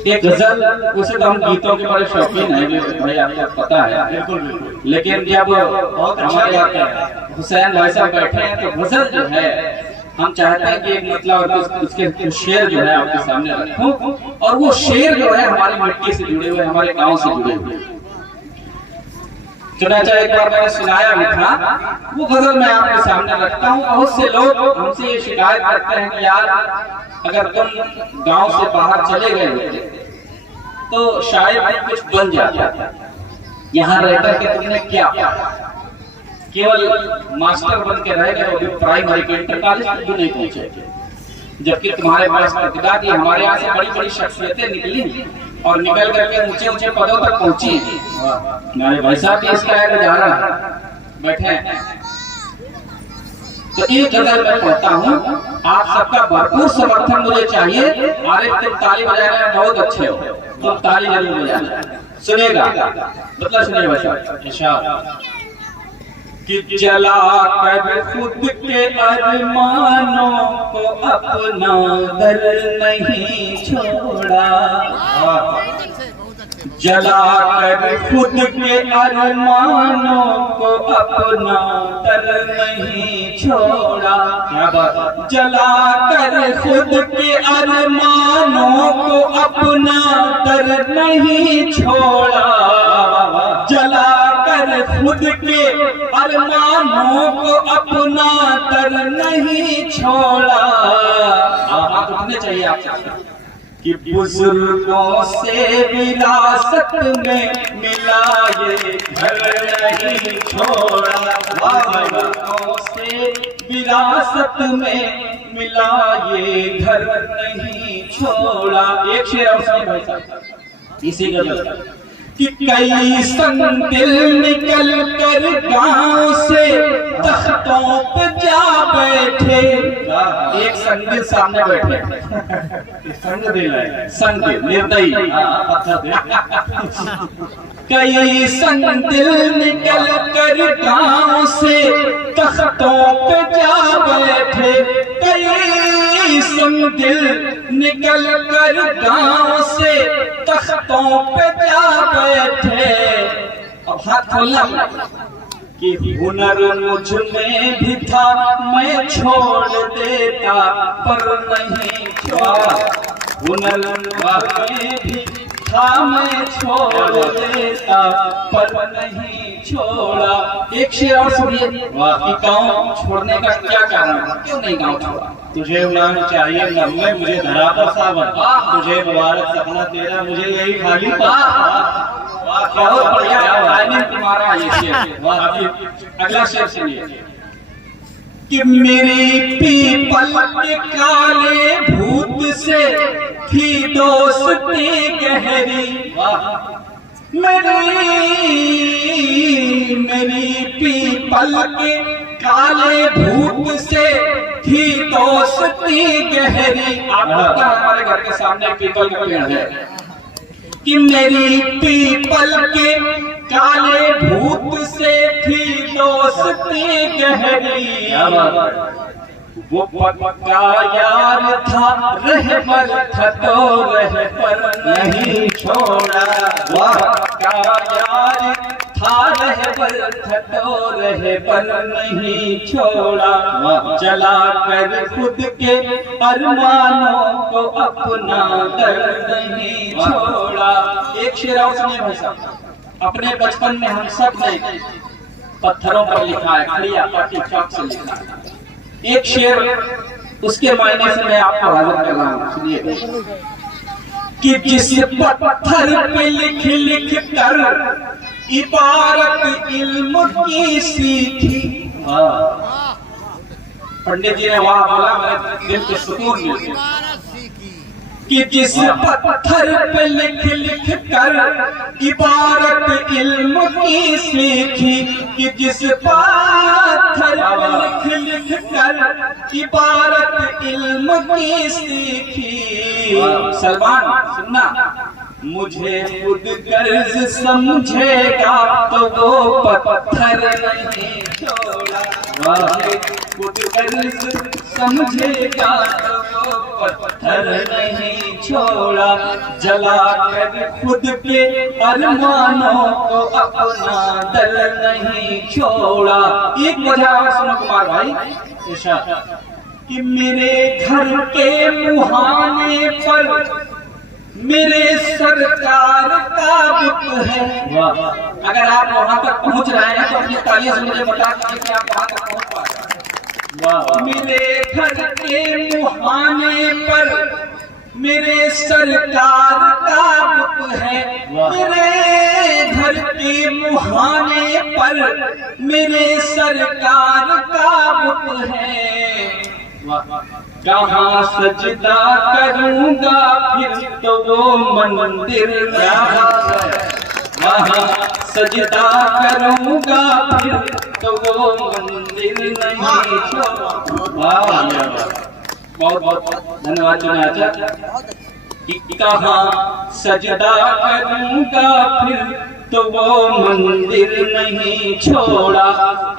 एक गजल, उसे तो हम गीतों के बड़े शौकीन हैं भाई, आपको पता है। बिल्कुल। लेकिन जब हमारे हुसैन भाई साहब बैठे हैं तो गजल जो है हम चाहते हैं कि एक मतलब उसके शेर जो है आपके सामने रखूं, और वो शेर जो है हमारी मिट्टी से जुड़े हुए, हमारे गांव से जुड़े हुए। चुनाचा एक बार मैंने सुनाया भी था, वो गजल मैं आपके सामने रखता हूँ। बहुत से लोग हमसे ये शिकायत करते हैं कि यार अगर तुम गांव से बाहर चले गए होते तो शायद कुछ बन जाता, यहाँ रहकर के तुमने क्या केवल मास्टर बन के रह गए, प्राइमरी के इंटर कॉलेज तक भी नहीं पहुंचे, जबकि तुम्हारे पास प्रतिभा थी। हमारे यहाँ से बड़ी बड़ी शख्सियतें निकली और निकल करके ऊंचे ऊंचे पदों तक पहुंची। हमारे भाई साहब इसका जा रहा बैठे हैं। तो एक गजल मैं पढ़ता हूँ, आप सबका भरपूर समर्थन मुझे चाहिए। आरिफ तुम ताली बजाने में बहुत अच्छे हो, तुम ताली जरूर बजाना। सुनेगा मतलब सुनिए भाई साहब, इरशाद कि जला कर खुद के अरमानों को अपना दर नहीं छोड़ा, जला कर खुद के अरमानों को अपना दर नहीं छोड़ा। क्या बात, जला कर खुद के अरमानों को अपना दर नहीं छोड़ा, जला कर खुद के अरमानों को अपना दर नहीं छोड़ा। आप उठने चाहिए आपसे कि बुजुर्गों से विरासत में मिला ये घर नहीं छोड़ा, बुजुर्गों से विरासत में मिला ये घर नहीं छोड़ा। एक शेर और सुनिए भाई साहब इसी गजल कि कई संग दिल निकल कर गांव से तख्तों पे जा बैठे। एक संग दिल सामने बैठे, संग दिल है, संग दिल निर्दयी कई संग दिल निकल कर गांव से तख्तों पे जा बैठे, कई संग दिल निकल कर गांव से तख्तों पे जा बैठे। अब हाथ खोलना कि हुनर मुझ में भी था मैं छोड़ देता पर नहीं छोड़ा, हुनर में भी था मैं छोड़ देता पर नहीं छोड़ा। एक शेर और सुनिए कि गाँव छोड़ने का क्या कारण था, क्यों नहीं गाँव छोड़ा। तुझे उड़ाना चाहिए लम्बे मुझे धरा पर सावन, तुझे मुबारक सपना तेरा मुझे यही खाली। बहुत बढ़िया टाइमिंग तुम्हारा ये शेर। अभी अगला शेर सुनिए कि मेरी पीपल के काले भूत से थी दोस्ती गहरी, मेरी पीपल के काले भूत से थी दोस्ती गहरी। आपको पता है हमारे घर के सामने पीपल का पेड़ है कि मेरी पीपल के काले भूत से थी दोस्ती गहरी, वो पक्का यार था रहबर था तो रहबर नहीं छोड़ा, पक्का यार था रहबर था तो रहबर नहीं छोड़ा, जला कर खुद के अरमानों को अपना दर नहीं छोड़ा। एक शेर और सुनिए भाई साहब, अपने बचपन में हम सब ने पत्थरों पर लिखा है, खड़िया पट्टी चौक से लिखा है। एक शेर उसके मायने से मैं आपको हाजिर कर रहा हूं, सुनिए कि जिस पत्थर पे लिख लिख कर इबारत इल्म की सीखी। पंडित जी ने वहां बोला, मैं दिल को सुकून मिला कि जिस पत्थर पे लिख लिख कर इबारत इल्म की सीखी, कि जिस पत्थर पे लिख लिख कर इबारत इल्म की सीखी। सलमान सुनना, मुझे खुद गर्ज समझेगा तो वो पत्थर नहीं छोड़ा, खुद गर्ज समझेगा तो वो पत्थर नहीं छोड़ा, जला कर खुद के अरमानों को अपना दल नहीं छोड़ा। एक वजह सुनो कुमार भाई, कि मेरे घर के मुहाने पर मेरे सरकार का बुत है। अगर आप वहां तक पहुंच रहे हैं तो अपनी तालियों से मुझे बता दीजिए कि आप वहां तक पहुंच पा रहे हैं। मेरे घर के मुहाने पर मेरे सरकार का बुत है, मेरे घर के मुहाने पर मेरे सरकार का बुत है। कहाँ सजदा करूंगा फिर तो वो मंदिर वहाँ सजदा करूंगा फिर तो वो मंदिर नहीं छोड़ा। बहुत बहुत धन्यवाद चुनाचा। कहाँ सजदा करूंगा फिर तो वो मंदिर नहीं छोड़ा।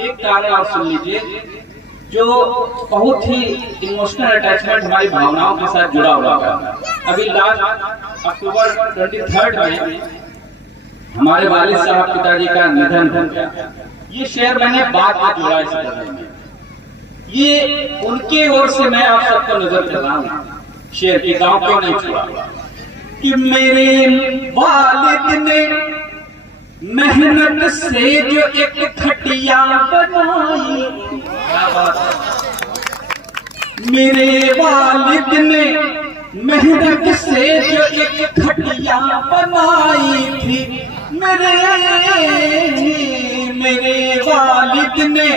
एक कार्य आप सुन लीजिए जो बहुत ही इमोशनल अटैचमेंट हमारी भावनाओं के साथ जुड़ा हुआ है। अभी लास्ट अक्टूबर 23 में हमारे वालिद साहब पिताजी का निधन हो गया। ये शेर मैंने बाद में जोड़ा इस गजल में, ये उनके ओर से मैं आप सबको नजर कर रहा हूँ। शेर की गांव क्यों नहीं छोड़ा कि मेरे वालिद ने मेहनत से जो एक खटिया बनाई, मेरे वालिद ने मेहनत से जो एक खटिया बनाई थी, मेरे वालिद ने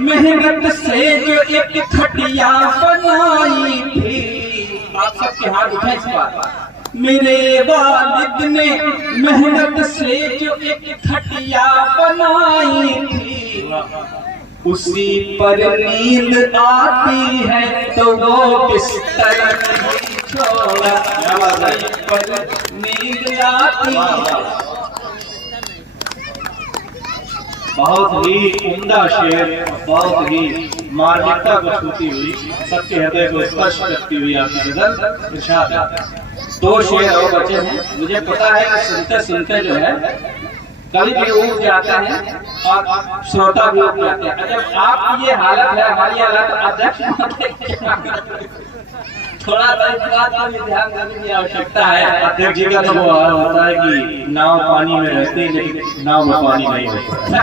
मेहनत से जो एक खटिया बनाई थी। आप सबके हाथ उठे इस बात। मेरे वालिद ने मेहनत से जो एक खटिया बनाई थी, उसी पर नींद आती है तो वो बिस्तर नहीं छोड़ा, उसी पर नींद आती है। बहुत ही उम्दा शेर, बहुत ही मार्मिकता को छूती हुई, सबके हृदय को स्पर्श करती हुई आपकी गजल इरशाद है। दो शेर और बचे हैं। मुझे पता है कि सुनते सुनते जो है कभी भी उठ जाते हैं और श्रोता भी उठ जाते हैं। अगर आपकी ये हालत है, हमारी हालत अध्यक्ष थोड़ा सा इस बात का भी ध्यान देने की आवश्यकता है। अध्यक्ष जी का तो वो होता है कि नाव पानी में रहती है लेकिन नाव में पानी नहीं होता।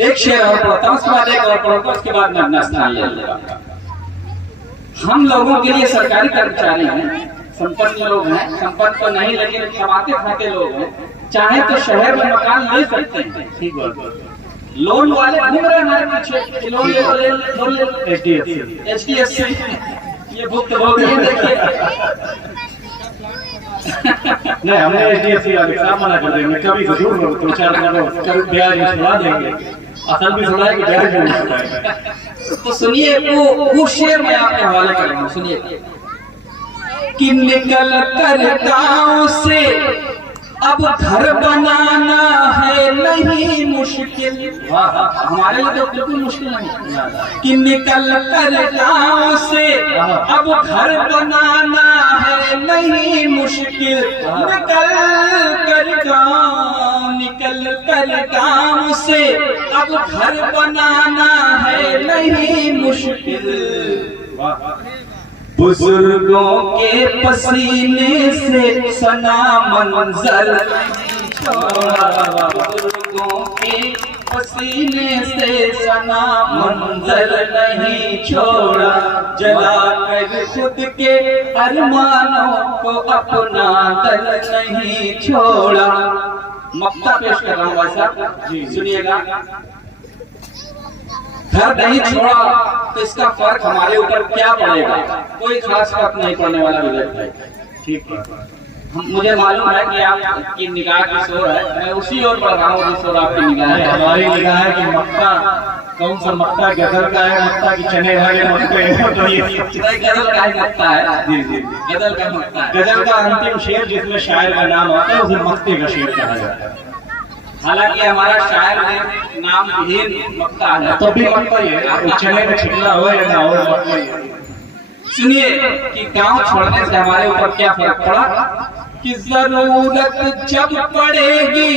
एक शेर और पढ़ता हूँ, उसके बाद एक और पढ़ता हूँ, उसके बाद मैं अपना स्थान ले लूंगा। हम लोगों के लिए सरकारी कर्मचारी हैं, संपन्न लोग हैं, संपन्न तो नहीं लेकिन कमाते खाते लोग हैं, चाहे तो शहर में मकान ले सकते हैं। ठीक बात। लोन वाले घूम रहे हमारे पीछे, लोन ले HDFC ये भुक्तभोगी है। देखिए नहीं, हमने HDFC वाले साहब मना कर देंगे, कभी जरूर 2-4 ब्याज छुड़ा देंगे, असल भी थोड़ा है कि ब्याज भी नहीं छुड़ाएंगे। तो सुनिए वो शेर मैं आपके हवाले कर रहा हूँ, सुनिए कि निकल कर गांव से अब घर बनाना है नहीं मुश्किल। हमारे लिए तो बिल्कुल मुश्किल नहीं कि निकल कर गांव से अब घर बनाना है नहीं मुश्किल। निकल कर गांव से अब घर बनाना है नहीं मुश्किल। बुजुर्गों के पसीने से सना मंजर नहीं छोड़ा, बुजुर्गों के पसीने से सना मंजर नहीं छोड़ा, जला कर खुद के अरमानों को अपना दल नहीं छोड़ा। मक्ता पेश कर रहा हूँ भाई साहब जी, सुनिएगा। घर नहीं छोड़ा तो इसका फर्क हमारे ऊपर क्या पड़ेगा? कोई खास फर्क नहीं पड़ने वाला विवेक भाई। ठीक है, मुझे मालूम है कि आपकी निगाह किशोर है, मैं उसी ओर बढ़ रहा हूँ जिस ओर आपकी निगाह है। हमारी निगाह है कि मक्ता कौन सा मक्ता गजल का है, मक्ता की चने वाले मक्ते हैं, तो ये गजल का ही मक्ता है। जी जी, गजल का मक्ता है। गजल का अंतिम शेर जिसमें शायर का नाम आता है उसे मक्ते का शेर कहा जाता है। हालांकि हमारा शायर में नाम विहीन मक्ता है, तो भी मक्ता ही है, चने में छिटला हो या ना हो मक्ता ही है। सुनिए कि गांव छोड़ने से हमारे ऊपर क्या फर्क पड़ा कि जरूरत जब पड़ेगी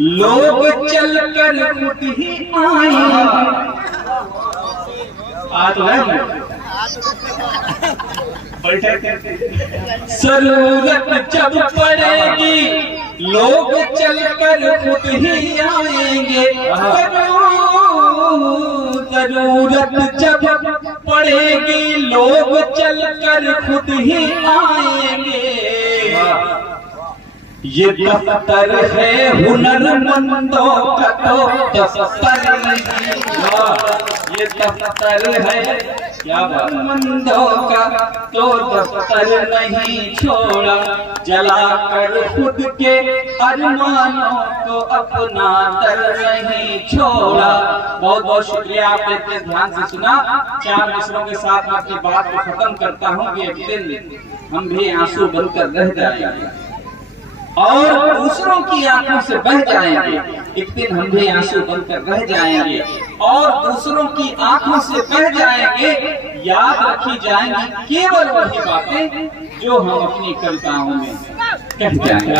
लोग चलकर खुद ही आएंगे। आज बैठे जरूरत जब पड़ेगी लोग चलकर खुद ही आएंगे। जरूरत जब पड़ेगी लोग चलकर खुद ही आएंगे। ये दफ्तर है हुनरमंदों का तो दफ्तर नहीं, ये दफ्तर है क्या हुनरमंदों का तो दफ्तर नहीं छोड़ा, जलाकर खुद के अरमानों को अपना दर नहीं छोड़ा। बहुत बहुत शुक्रिया, आपने इतने ध्यान से सुना। 4 मिसरों के साथ मैं अपनी बात को खत्म करता हूँ कि एक दिन हम भी आंसू बनकर रह जाएंगे और दूसरों की आंखों से बह जाएंगे। एक दिन हम भी आंसू बनकर रह जाएंगे और दूसरों की आंखों से बह जाएंगे। याद रखी जाएंगी केवल वही बातें जो हम अपनी कविताओं में कह जाएंगे।